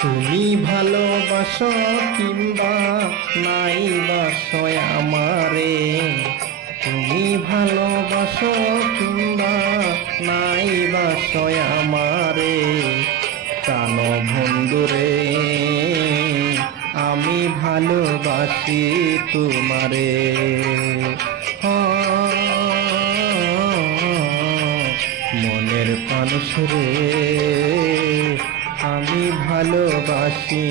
তুমি ভালোবাসো কিংবা নাই বাসো আমারে, তুমি ভালোবাসো কিংবা নাই বাসো আমারে, প্রাণ বন্ধুরে আমি ভালোবাসি তোমারে। মনের মানুষ রে আমি ভালোবাসি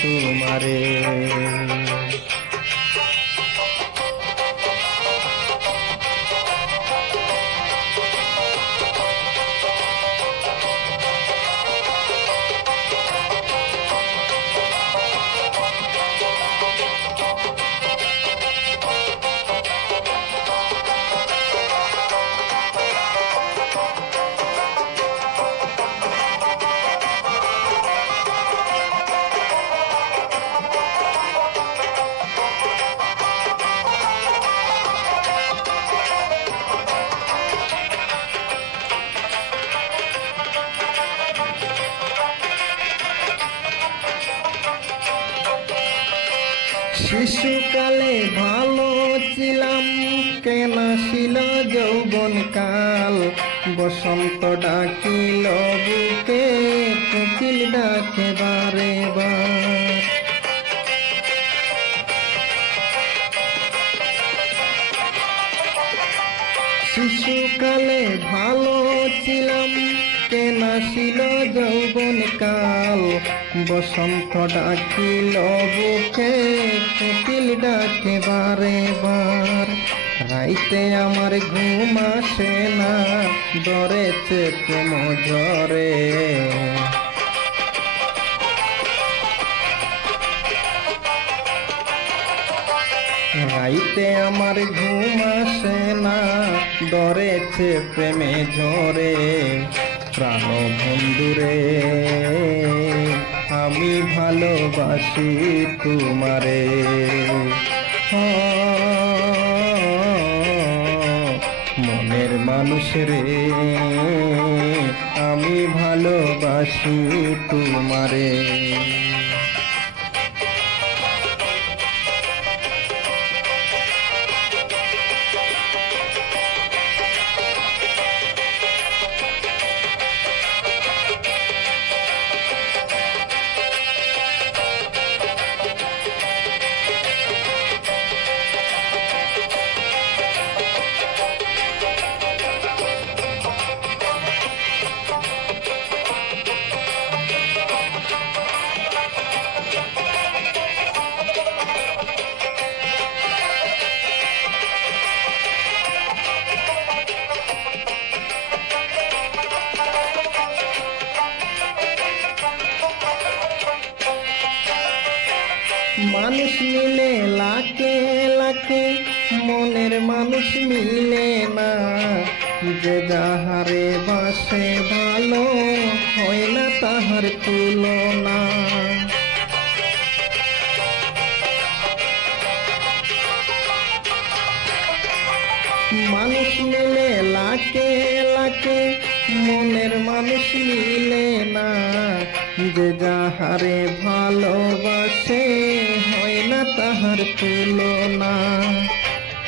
তোমারে। শিশুকালে ভালো ছিলাম, কেনা ছিল যৌবন কাল, বসন্ত ডাকিল বুকে, কোকিল ডাকে বারে বার। শিশুকালে ভালো ছিলাম, কেনা ছিল যৌবন কাল, বসন্ত ডাকিল বুকে, কোকিল ডাকে বারে বার। রাইতে আমার ঘুম আসে না, ধরেছে প্রেম ঝরে। রাইতে আমার ঘুম আসে না, ধরেছে প্রেমে ঝরে। প্রাণ বন্ধুরে আমি ভালোবাসি তোমারে। মনের মানুষ রে আমি ভালোবাসি তোমারে। মানুষ মিলে লাখে লাখে, মনের মানুষ মিলে না, যে যাহারে বাসে ভালো হয় না তাহার তুলনা। মানুষ মিলে লাখে লাখে, মনের মানুষ মিলে না, যে যাহারে ভালোবাসে হয় না তাহার তুলনা।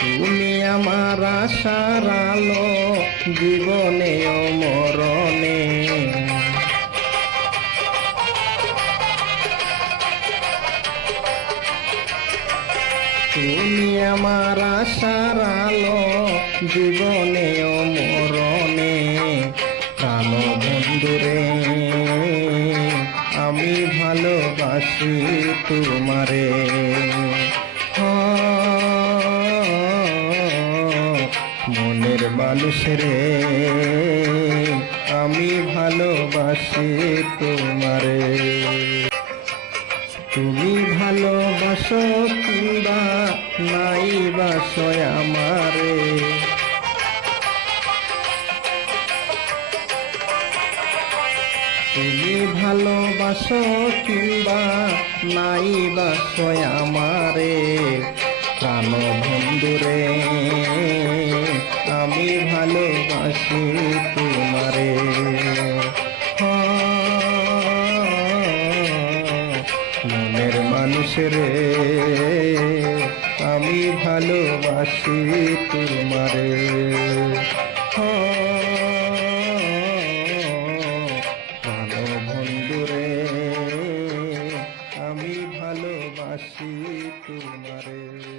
তুমি আমার আশার আলো, জীবনে ও মরণে। তুমি আমার আশার আলো, জীবনে ও মরণে। প্রাণ বন্ধুরে আমি ভালোবাসি তোমারে। মনের মানুষ রে আমি ভালোবাসি তোমারে। তুমি ভালোবাসো কিংবা নাই বাসো আমারে, তুমি ভালোবাসো কিংবা নাই বাসো আমারে। প্রাণ বন্ধুরে আমি ভালোবাসি তোমারে। দেশে রে, আমি ভালোবাসি তোমারে। প্রাণ বন্ধু রে, আমি ভালোবাসি তোমারে।